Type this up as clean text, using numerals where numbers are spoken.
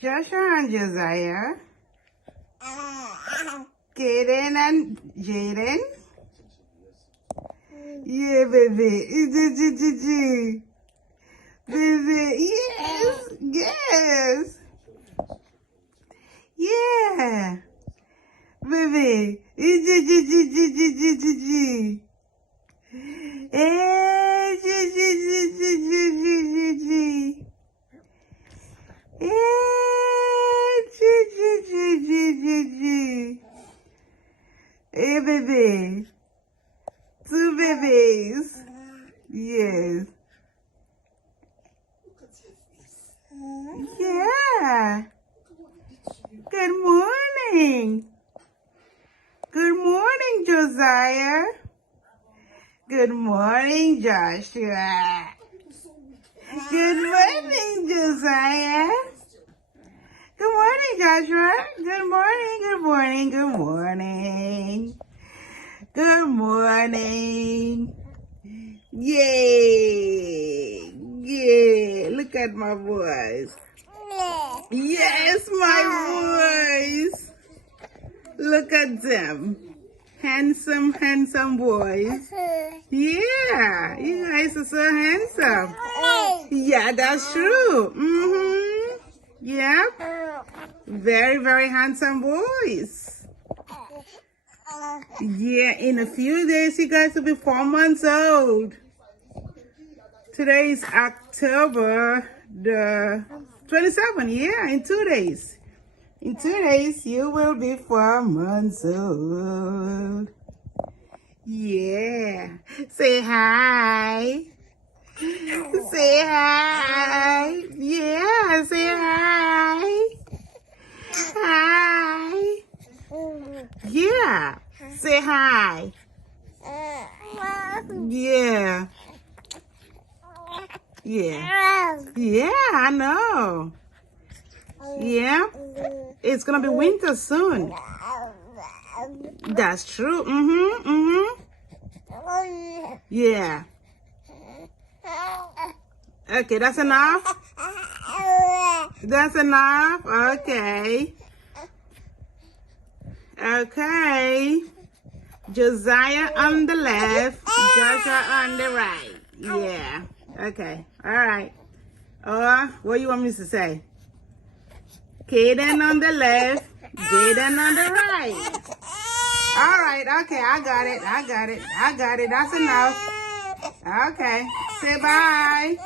Joshua and Josiah. Kaden and Jaden. Yeah, baby. Baby, yes, yes. Yeah. Baby. Hey, baby. Two babies. Yes. Yeah. Good morning. Good morning, Josiah. Good morning, Joshua. Good morning, Josiah. Good morning, Joshua. Good morning, good morning, good morning. Good morning. Yay. Yeah. Look at my boys. Yes, my boys. Look at them. Handsome, handsome boys. Yeah, you guys are so handsome. Yeah, that's true. Yeah. Very, very handsome boys. Yeah, in a few days, you guys will be 4 months old. Today is October the 27th. Yeah, in 2 days. In 2 days, you will be 4 months old. Yeah. Say hi. Say hi. Yeah, say hi. Hi. Yeah. Say hi. Yeah. Yeah. Yeah, I know. Yeah. It's gonna be winter soon. That's true. Yeah. Okay, that's enough? That's enough? Okay. Okay. Josiah on the left, Joshua on the right. Yeah. Okay. All right. What do you want me to say? Kaden on the left, Jaden on the right. All right. Okay. I got it. I got it. I got it. That's enough. Okay. Say bye.